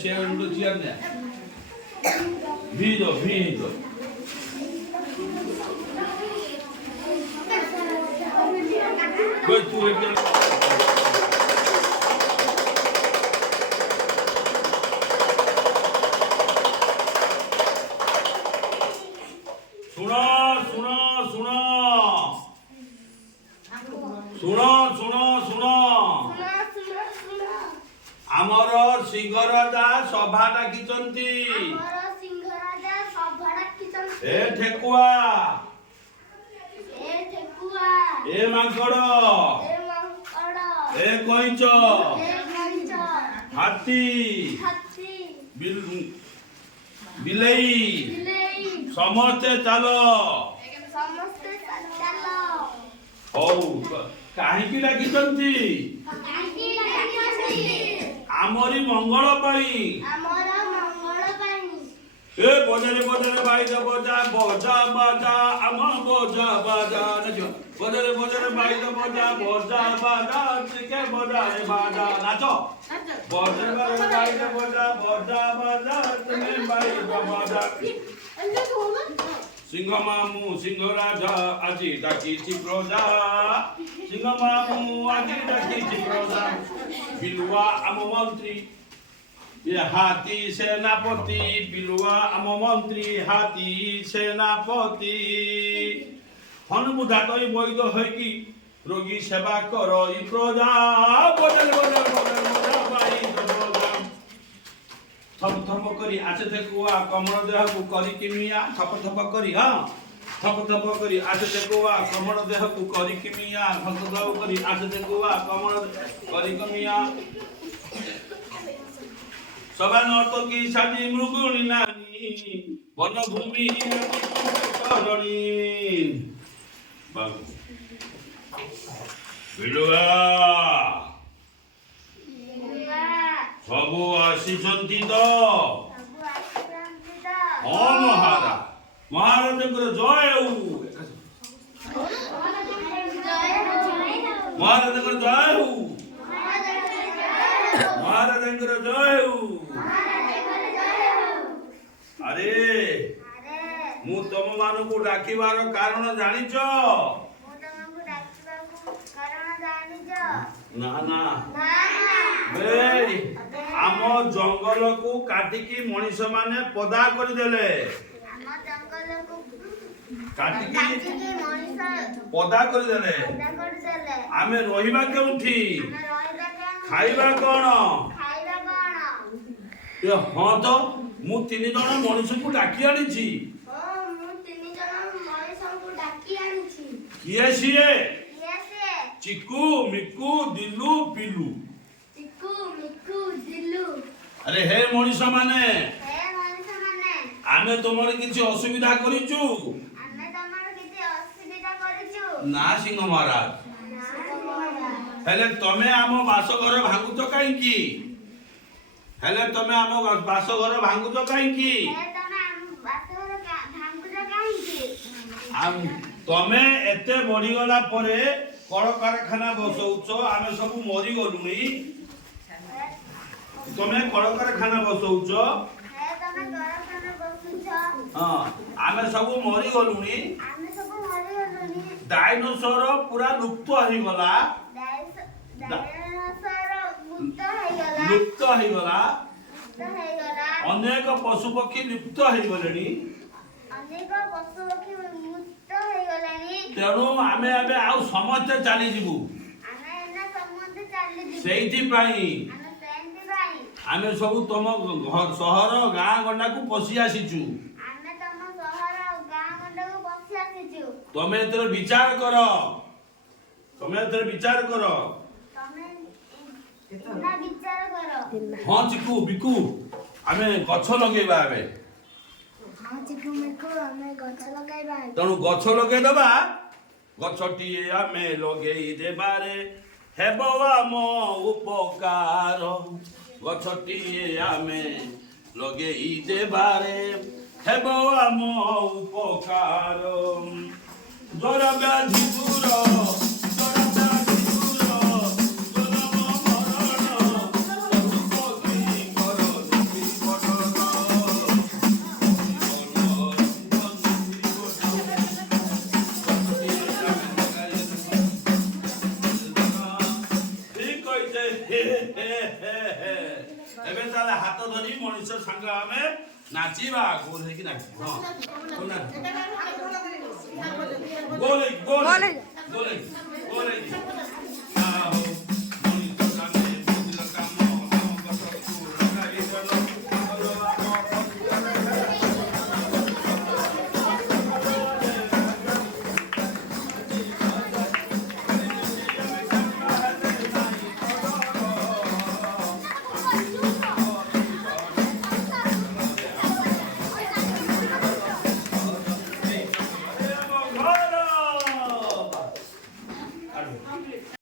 Chair ভিড় ଆମର ସିଂହରାଜା ସଭା ଡାକିଛନ୍ତି। ଏ ଠେକୁଆ ଏ ମାଙ୍କଡ ଏ କଇଁଚ ହାତୀ ବିଲେଇ ସମସ୍ତେ ଚାଲ। ହଉ କାହିଁକି ଡାକିଛନ୍ତି? ଆମରି ମଙ୍ଗଳ ପାଇଁ। ଏ ବଜାରେ ବାଇଦ ବଜା ବଜା ବାଜା ଆମ ବଜା ବାଜା ବଜାରେ ବାଇଦ ବଜା ବଜା ବାଜା ଟିକେ ବଜାରେ ବାଜା ନାଚ। ବଜାରେ ବାଇଦ ବଜା ବଜା ବାଜା ତୁମେ ବାଇଦ ବଜା। ସିଂହ ମାମୁଁ ସିଂହ ରାଜା ଆଜି ଡାକିଛି ପ୍ରଜା। ସିଂହ ମାମୁଁ ଆଜି ଡାକିଛି ପ୍ରଜା। ବିଲୁଆ ଆମ ମନ୍ତ୍ରୀ ଏ ହାତୀ ସେନାପତି। ବିଲୁଆ ଆମ ମନ୍ତ୍ରୀ ହାତୀ ସେନାପତି। ହନୁବୁଧା ତଇ ବୈଦ ହୋଇକି ରୋଗୀ ସେବା କର ଇ ପ୍ରଜା। ଥପ କରି ଆସେ ଠେକୁଆ କମଳ ଦେହକୁ କରିକି ମିଆ। ଥପ କରି ଥପ କରି ଆସେ ଠେକୁଆ କମଳ ଦେହକୁ କରିକି ମିଆ। ଥପ କରି ଆସେ ଠେକୁଆ କମଳ କରିକି ମିଆ। ସବା ନର୍ତ୍ତକୀ ସାଜି ମୃଗୁଣୀ ନାନୀ ବନଭୂମି କରଣୀ। ବିଲୁଆ ସବୁ ଆସିଛନ୍ତି ତ? ହଁ ମହାରାଜଙ୍କର ଜୟ ହଉ। ମହାରାଜଙ୍କର ଜୟ ହଉ। ମହାରାଜଙ୍କର ଜୟ ହଉ। ଆରେ ମୁଁ ତମ ମାନଙ୍କୁ ଡାକିବାର କାରଣ ଜାଣିଛ? ନା ଆମ ଜଙ୍ଗଲକୁ କାଟିକି ମଣିଷ ମାନେ ପଦା କରିଦେଲେ। ପଦା କରିଦେଲେ। ଆମେ ରହିବା କେଉଁଠି? ଖାଇବା କ'ଣ? ହଁ ତ ମୁଁ 3 ଜଣ ମଣିଷଙ୍କୁ ଡାକି ଆଣିଛି। କିଏ ସିଏ? ଚିକୁ ମିକୁ ଦିଲୁ ପିଲୁ। ଆରେ ହେ ମଣିଷ ମାନେ ଆମେ ତମର କିଛି ଅସୁବିଧା କରିଛୁ? ନା ସିଂହ ମହାରାଜ। ହେଲେ ତମେ ଆମ ବାସଘର ଭାଙ୍ଗୁଛ କାହିଁକି? ତମେ ଏତେ ବଢିଗଲା ପରେ କଳକାରଖାନା ବସଉଛ। ଆମେ ସବୁ ମରିଗଲୁଣି। ତମେ କଳକାରଖାନା ବସଉଛ। ଆମେ ସବୁ ମରିଗଲୁଣି। ଡାଇନୋସର ପୁରା ଲୁପ୍ତ ହେଇଗଲା। ଅନେକ ପଶୁ ପକ୍ଷୀ ଲୁପ୍ତ ହେଇଗଲେଣି। ତେଣୁ ଆମେ ଏବେ ଆଉ ସମସ୍ତେ ଚାଲିଯିବୁ। ସେଇଥିପାଇଁ ଆମେ ସବୁ ତମ ସହର ଗାଁ ଗଣ୍ଡାକୁ ପଶି ଆସିଛୁ। ତମେ ଏଥର ବିଚାର କର। ହଁ ଚିକୁ ବିକୁ ଆମେ ଗଛ ଲଗେଇବା। ଏବେ ତେଣୁ ଗଛ ଲଗେଇଦବା। ଗଛଟିଏ ଆମେ ଲଗେଇ ଦେବାରେ ହେବ ଆମ ଉପକାର। ଗଛଟିଏ ଆମେ ଲଗେଇ ଦେବାରେ ହେବ ଆମ ଉପକାର। ଜ୍ୱର ବ୍ୟାଧି ଦୂର ଜ୍ୱର ବ୍ୟାଧି ଦୂର ଜନମ ମରଣ ଏବେ ତାହେଲେ ହାତ ଧରି ମଣିଷ ସାଙ୍ଗ ଆମେ ନାଚିବା ଗୋଲ ହେଇକି ନାଚିବା ହଁ ଗୋଲ ହେଇକି ଗୋଲ ହେଇକି ଗୋଲ ହେଇକି ଗୋଲ ହେଇକି